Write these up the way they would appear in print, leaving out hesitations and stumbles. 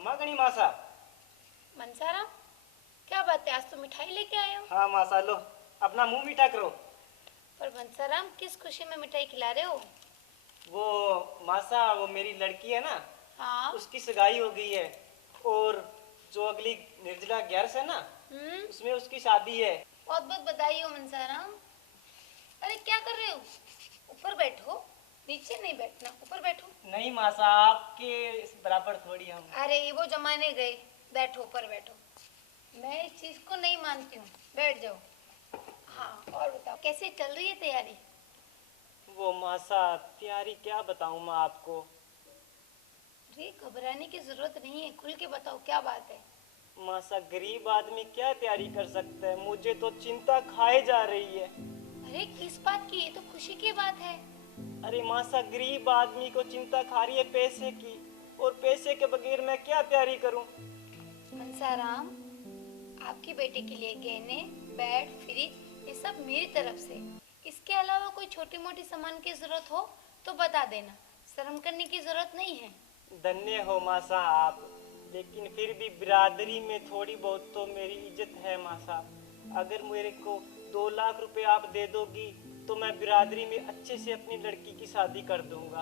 खमा गणी मासा। मनसाराम, क्या बात है, आज तो मिठाई लेके आए हो। हाँ मासा, लो अपना मुंह मीठा करो। पर मनसाराम, किस खुशी में मिठाई खिला रहे हो। वो मासा, वो मेरी लड़की है ना, हाँ। उसकी सगाई हो गई है। और जो अगली निर्जला 11 है ना, उसमें उसकी शादी है। बहुत बहुत बधाई हो मनसाराम। अरे क्या कर रहे हो, ऊपर बैठो, नीचे नहीं बैठना, ऊपर बैठो। नहीं मासा, आपके बराबर थोड़ी हम। अरे ये वो जमाने गए, बैठो ऊपर बैठो। मैं इस चीज को नहीं मानती हूँ, बैठ जाओ। हाँ, और बताओ कैसे चल रही है तैयारी। वो मासा, तैयारी क्या बताऊं मैं आपको। अरे घबराने की जरूरत नहीं है, खुल के बताओ क्या बात है। मासा, गरीब आदमी क्या तैयारी कर सकता है, मुझे तो चिंता खाए जा रही है। अरे किस बात की, ये तो खुशी की बात है। अरे मासा, गरीब आदमी को चिंता खा रही है पैसे की, और पैसे के बगैर मैं क्या तैयारी करूं। मनसाराम, आपकी बेटे के लिए गहने, बेड, फ्रिज, ये सब मेरी तरफ से। इसके अलावा कोई छोटी मोटी सामान की जरूरत हो तो बता देना, शर्म करने की जरूरत नहीं है। धन्य हो मासा आप, लेकिन फिर भी बिरादरी में थोड़ी बहुत तो मेरी इज्जत है मासा। अगर मेरे को 2 लाख रुपए आप दे दोगी तो मैं बिरादरी में अच्छे से अपनी लड़की की शादी कर दूंगा।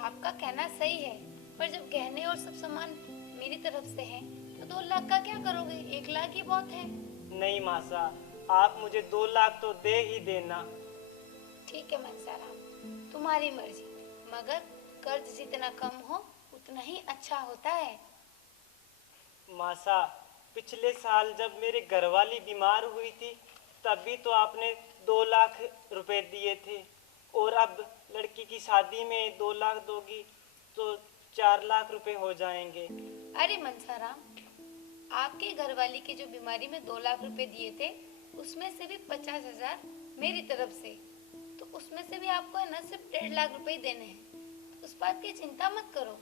आपका कहना सही है, पर जब गहने और सब सामान मेरी तरफ से है तो 2 लाख का क्या करोगे, 1 लाख ही बहुत है। नहीं मासा, आप मुझे 2 लाख तो दे ही देना। ठीक है मनसाराम, तुम्हारी मर्जी, मगर कर्ज जितना कम हो उतना ही अच्छा होता है। मासा, पिछले साल जब मेरे घरवाली बीमार हुई थी तभी तो आपने 2 लाख रुपए दिए थे, और अब लड़की की शादी में 2 लाख दोगी तो 4 लाख रुपए हो जाएंगे। अरे मनसाराम, आपके घरवाली की जो बीमारी में 2 लाख रुपए दिए थे, उसमें से भी 50,000 मेरी तरफ से, तो उसमें से भी आपको है ना सिर्फ 1.5 लाख रुपए देने हैं, तो उस बात की चिंता मत करो।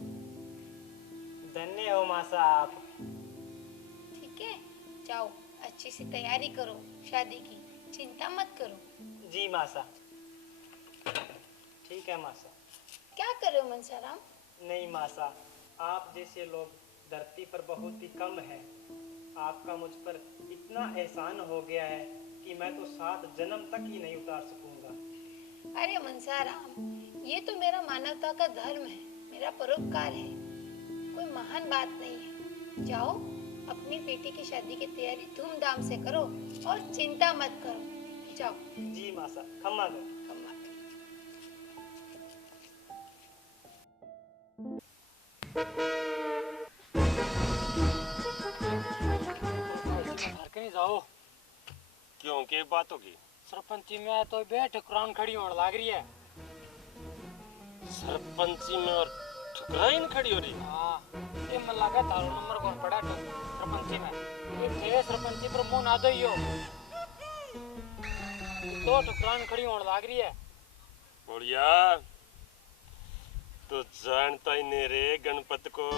धन्य हो मासा आप। ठीक है, जाओ अच्छी सी तैयारी करो शादी की, चिंता मत करो। जी मासा। ठीक है मासा। क्या कर रहे हो मनसाराम। नहीं मासा, आप जैसे लोग धरती पर बहुत ही कम हैं। आपका मुझ पर इतना एहसान हो गया है कि मैं तो 7 जन्म तक ही नहीं उतार सकूंगा। अरे मनसाराम, ये तो मेरा मानवता का धर्म है, मेरा परोपकार है, कोई महान बात नहीं है। जाओ अपनी बेटी की शादी की तैयारी धूमधाम से करो और चिंता मत करो, जाओ। जी मासा, खम्मा गए। खम्मा। घर कहीं जाओ। क्यों, के बात होगी? सरपंची में तो बे ठुकरान खड़ी होने लग रही है। सरपंची में और ठुकराइन खड़ी हो रही? हाँ, ये मन लगा तारो नंबर कौन पड़ा तो सरपंची में ये थे सरपंची पर मुंह ना दो यो तो ठुकरान खड़ी होने लग रही है। बोलिया, तो जानता ही नहीं रे गणपत को।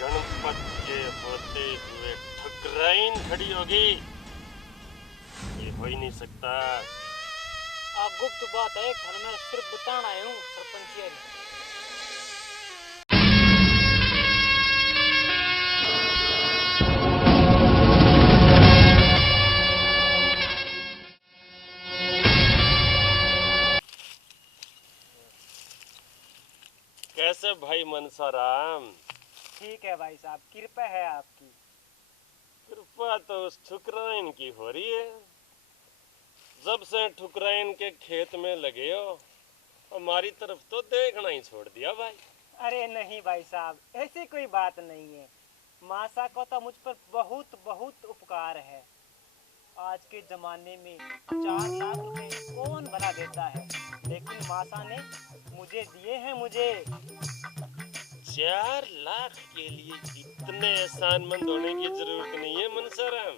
गणपत के होते हुए ठुकराइन खड़ी होगी, ये हो ही नहीं सकता। आप गुप्त बात है, घर में सिर्फ बताना आया हूँ सरपंची है। कैसे भाई मनसाराम? ठीक है भाई साहब, कृपा है आपकी। कृपा तो उस ठुकराइन की हो रही है। जब से ठुकराइन के खेत में लगे हो हमारी तरफ तो देखना ही छोड़ दिया भाई। अरे नहीं भाई साहब, ऐसी कोई बात नहीं है। मासा को तो मुझ पर बहुत बहुत उपकार है। आज के जमाने में 4 लाख रुपए कौन भरा देता है, लेकिन मासा ने मुझे दिए हैं। मुझे 4 लाख के लिए इतने एहसानमंद होने की जरूरत नहीं है मनसाराम।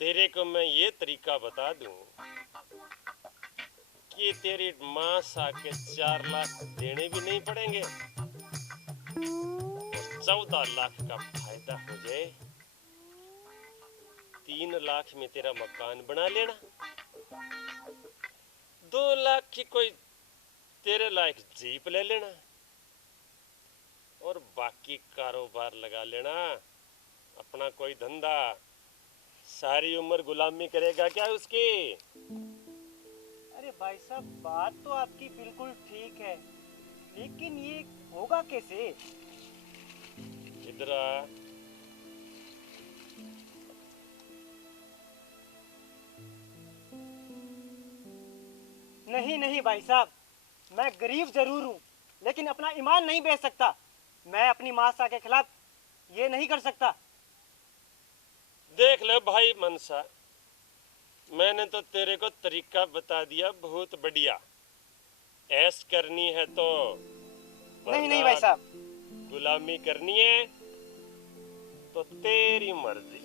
तेरे को मैं ये तरीका बता दूं कि तेरी मासा के 4 लाख देने भी नहीं पड़ेंगे, 14 लाख का फायदा हो जाए। 3 लाख में तेरा मकान बना लेना, 2 लाख की कोई तेरे लायक जीप ले लेना, और बाकी कारोबार लगा लेना, अपना कोई धंधा। सारी उम्र गुलामी करेगा क्या उसकी? अरे भाई साहब, बात तो आपकी बिल्कुल ठीक है, लेकिन ये होगा कैसे? इधर आ। नहीं नहीं भाई साहब, मैं गरीब जरूर हूँ, लेकिन अपना ईमान नहीं बेच सकता। मैं अपनी मासा के खिलाफ ये नहीं कर सकता। देख ले भाई मनसा, मैंने तो तेरे को तरीका बता दिया, बहुत बढ़िया। ऐश करनी है तो, नहीं नहीं भाई साहब। गुलामी करनी है तो तेरी मर्जी।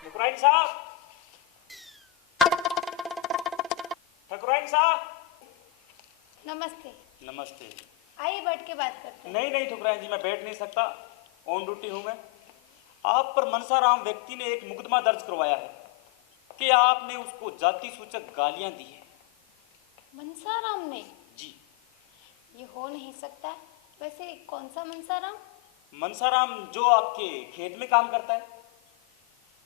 ठकुराइन साहब, ठकुराइन साहब। नमस्ते। नमस्ते। आइए बैठ के बात करते हैं। नहीं नहीं ठुकराइन जी, मैं बैठ नहीं सकता, ऑन ड्यूटी हूँ मैं। आप पर मनसाराम व्यक्ति ने एक मुकदमा दर्ज करवाया है कि आपने उसको जाति सूचक गालियां दी है। मनसाराम ने? जी। ये हो नहीं सकता। वैसे कौन सा मनसाराम? मनसाराम जो आपके खेत में काम करता है।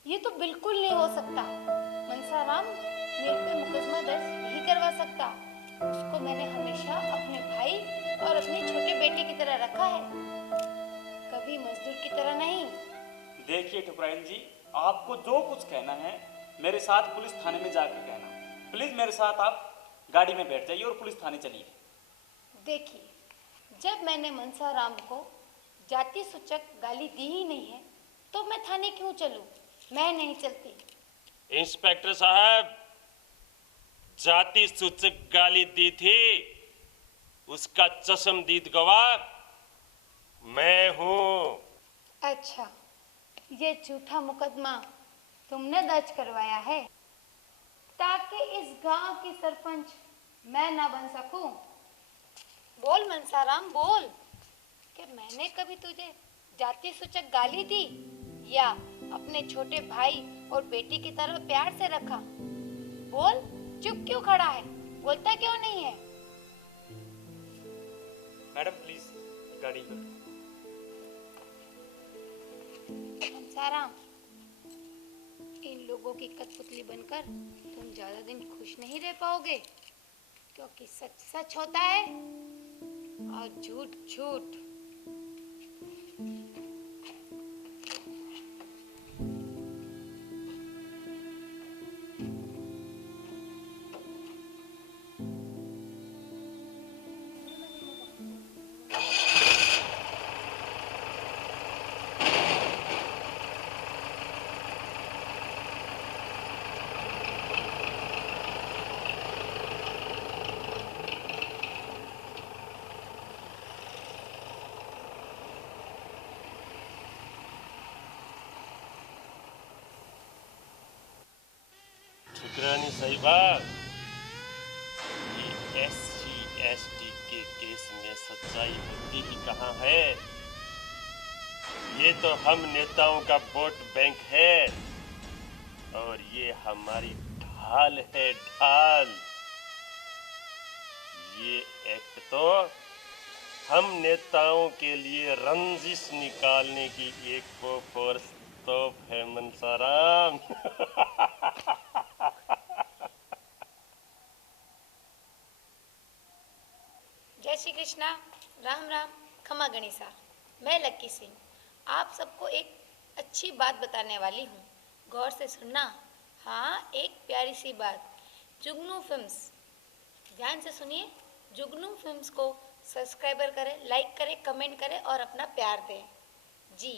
ये तो बिल्कुल नहीं हो सकता। मनसाराम मेरे पे मुकदमा दर्ज नहीं करवा सकता। उसको मैंने हमेशा अपने भाई और अपने छोटे बेटे की तरह रखा है, कभी मजदूर की तरह नहीं। देखिए ठुकराइन जी, आपको जो कुछ कहना है मेरे साथ पुलिस थाने में जाकर कहना। प्लीज मेरे साथ आप गाड़ी में बैठ जाइए और पुलिस थाने चलिए। देखिए, जब मैंने मनसाराम को जाति सूचक गाली दी ही नहीं है तो मैं थाने क्यों चलूं? मैं नहीं चलती। इंस्पेक्टर साहब, जाति सूचक गाली दी थी, उसका चश्मदीद गवाह मैं हूं। अच्छा, ये झूठा मुकदमा तुमने दर्ज करवाया है ताकि इस गांव की सरपंच मैं ना बन सकूं? बोल मनसाराम, बोल कि मैंने कभी तुझे जाति सूचक गाली दी या अपने छोटे भाई और बेटी की तरह प्यार से रखा? बोल, चुप क्यों खड़ा है? बोलता क्यों नहीं है? मैडम प्लीज गाड़ी पर। मनसाराम, इन लोगों की कठपुतली बनकर तुम ज्यादा दिन खुश नहीं रह पाओगे, क्योंकि सच सच होता है और झूठ झूठ। शुक्रानी साहिबा, ये SC/ST के केस में सच्चाई होती ही कहाँ है? ये तो हम नेताओं का वोट बैंक है और ये हमारी ढाल है, ढाल। ये एक्ट तो हम नेताओं के लिए रंजिश निकालने की एक फोर्स तोप है मनसाराम। जय श्री कृष्णा, राम राम, खमा गणिसा। मैं लक्की सिंह आप सबको एक अच्छी बात बताने वाली हूँ, गौर से सुनना। हाँ, एक प्यारी सी बात। जुगनू फिल्म्स, ध्यान से सुनिए। जुगनू फिल्म्स को सब्सक्राइबर करें, लाइक करें, कमेंट करें और अपना प्यार दें। जी।